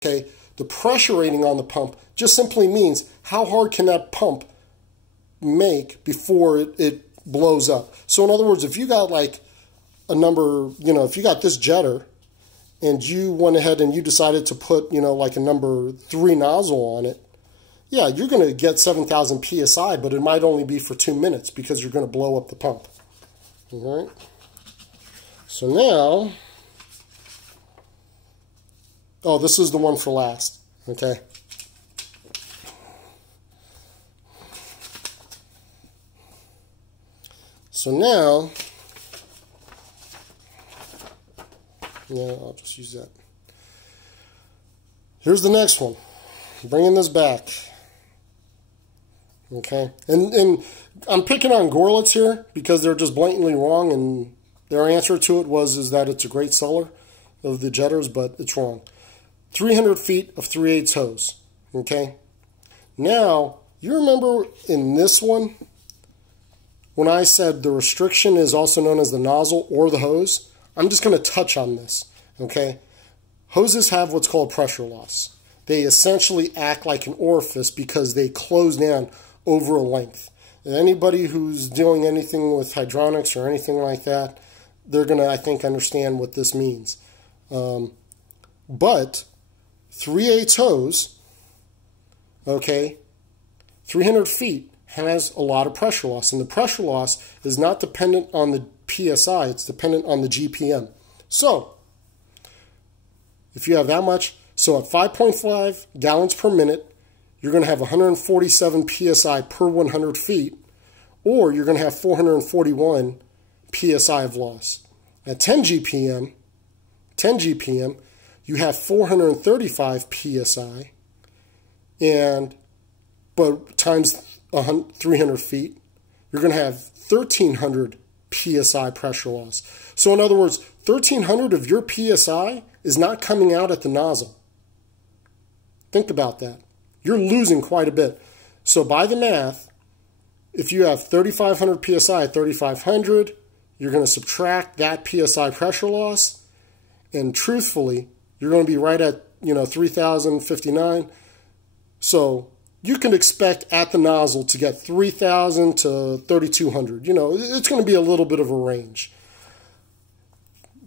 Okay, the pressure rating on the pump just simply means how hard can that pump make before it blows up. So in other words, if you got like a number, if you got this jetter and you went ahead and you decided to put, like a number 3 nozzle on it, yeah, you're going to get 7,000 PSI, but it might only be for 2 minutes because you're going to blow up the pump. All right. So now, oh, this is the one for last, okay? So now, yeah, I'll just use that. Here's the next one. Bringing this back. Okay, and I'm picking on Gorlitz here because they're just blatantly wrong, and their answer to it is that it's a great seller of the jetters, but it's wrong. 300 feet of 3/8 hose. Okay, now you remember in this one when I said the restriction is also known as the nozzle or the hose. I'm just going to touch on this. Okay, hoses have what's called pressure loss. They essentially act like an orifice because they close down over a length. And anybody who's doing anything with hydronics or anything like that, they're going to, I think, understand what this means. But 3/8 hose, okay, 300 feet has a lot of pressure loss. And the pressure loss is not dependent on the PSI, it's dependent on the GPM. So, if you have that much, so at 5.5 gallons per minute, you're going to have 147 PSI per 100 feet, or you're going to have 441 PSI of loss. At 10 GPM, you have 435 PSI, but times 300 feet, you're going to have 1,300 PSI pressure loss. So in other words, 1,300 of your PSI is not coming out at the nozzle. Think about that. You're losing quite a bit. So by the math, if you have 3,500 PSI at 3,500, you're going to subtract that PSI pressure loss, and truthfully, you're going to be right at 3,059. So you can expect at the nozzle to get 3,000 to 3,200. It's going to be a little bit of a range.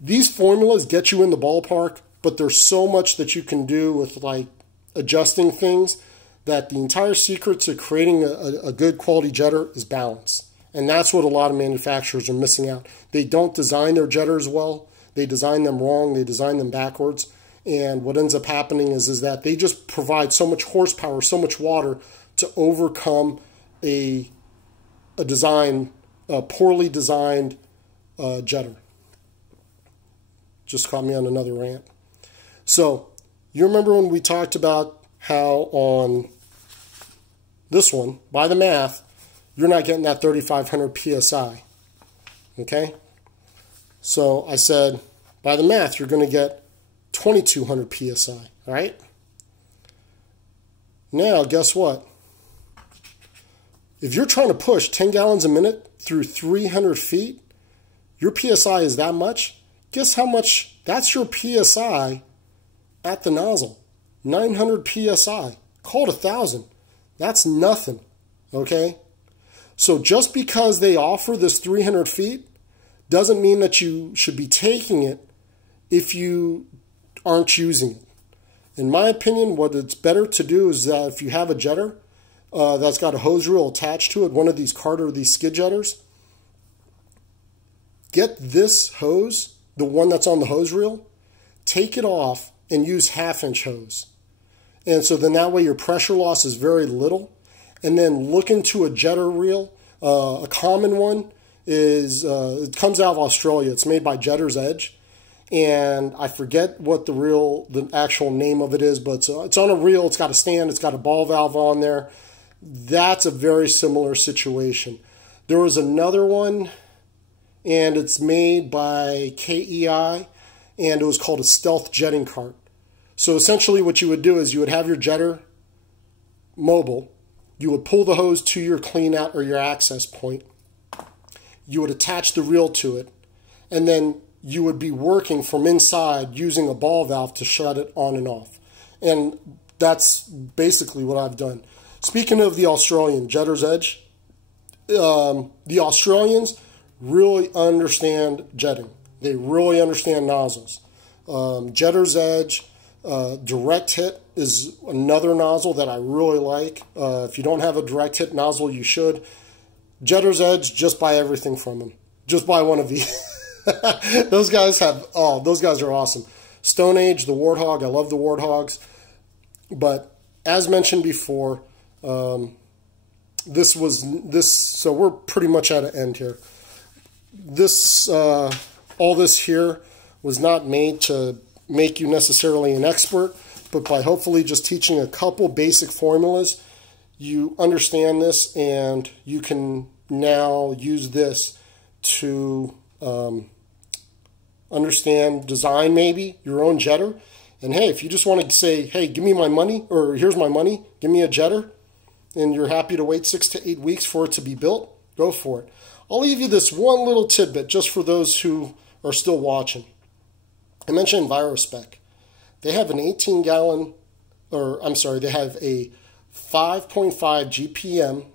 These formulas get you in the ballpark, but there's so much that you can do with like adjusting things that the entire secret to creating a good quality jetter is balance. And that's what a lot of manufacturers are missing out. They don't design their jetters well. They design them wrong. They design them backwards. And what ends up happening is that they just provide so much horsepower, so much water to overcome a poorly designed jetter. Just caught me on another rant. So you remember when we talked about how on this one, by the math, you're not getting that 3,500 PSI. Okay? So I said, by the math, you're going to get 2,200 PSI. All right? Now, guess what? If you're trying to push 10 gallons a minute through 300 feet, your PSI is that much. Guess how much? That's your PSI at the nozzle. 900 PSI. Call it 1,000. That's nothing. Okay? So just because they offer this 300 feet doesn't mean that you should be taking it if you aren't using it. In my opinion, what it's better to do is that if you have a jetter that's got a hose reel attached to it, one of these Carter, these skid jetters, get this hose, the one that's on the hose reel, take it off and use 1/2-inch hose. And so then that way your pressure loss is very little. And then look into a jetter reel. A common one is, it comes out of Australia. It's made by Jetter's Edge. And I forget what the actual name of it is, but it's on a reel. It's got a stand. It's got a ball valve on there. That's a very similar situation. There was another one, and it's made by KEI, and it was called a stealth jetting cart. So essentially what you would do is you would have your jetter mobile. You would pull the hose to your clean out or your access point. You would attach the reel to it, and then you would be working from inside using a ball valve to shut it on and off. And that's basically what I've done. Speaking of the Australian Jetter's Edge, the Australians really understand jetting. They really understand nozzles. Jetter's Edge, direct hit is another nozzle that I really like. If you don't have a direct hit nozzle, you should. Jetter's Edge, just buy everything from them. Just buy one of these. Those guys are awesome. Stone Age, the Warthog, I love the Warthogs. But as mentioned before, so we're pretty much at an end here. All this here was not made to make you necessarily an expert, but by hopefully just teaching a couple basic formulas, you understand this and you can now use this to understand, design maybe your own jetter. And hey, if you just want to say, hey, give me my money, or here's my money, give me a jetter, and you're happy to wait 6 to 8 weeks for it to be built, go for it. I'll leave you this one little tidbit just for those who are still watching. I mentioned EnviroSpec. They have an 18-gallon, they have a 5.5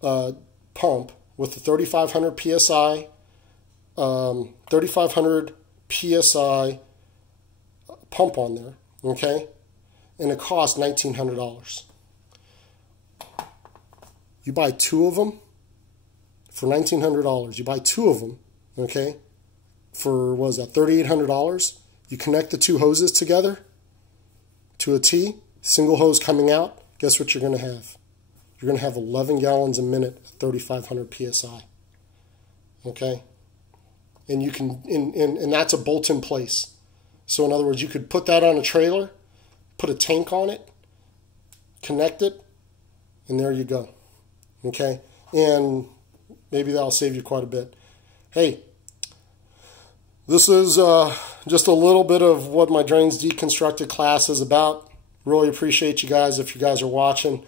GPM pump with a 3,500 PSI, 3,500 PSI pump on there, okay? And it costs $1,900. You buy 2 of them for $1,900. You buy 2 of them, okay, for, what is that, $3,800. You connect the 2 hoses together to a T, single hose coming out. Guess what you're going to have? You're going to have 11 gallons a minute at 3,500 PSI, okay? And you can, and that's a bolt in place. So in other words, you could put that on a trailer, put a tank on it, connect it, and there you go. Okay? And maybe that'll save you quite a bit. Hey, this is just a little bit of what my Drains Deconstructed class is about. Really appreciate you guys if you guys are watching.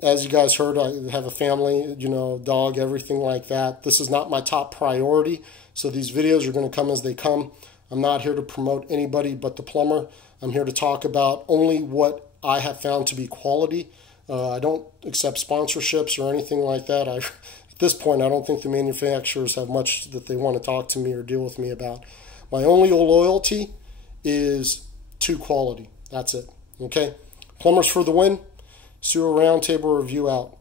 As you guys heard, I have a family, dog, everything like that. This is not my top priority, so these videos are going to come as they come. I'm not here to promote anybody but the plumber. I'm here to talk about only what I have found to be quality. I don't accept sponsorships or anything like that. At this point, I don't think the manufacturers have much that they want to talk to me or deal with me about. My only loyalty is to quality. That's it. Okay? Plumbers for the win. Sewer Roundtable Review out.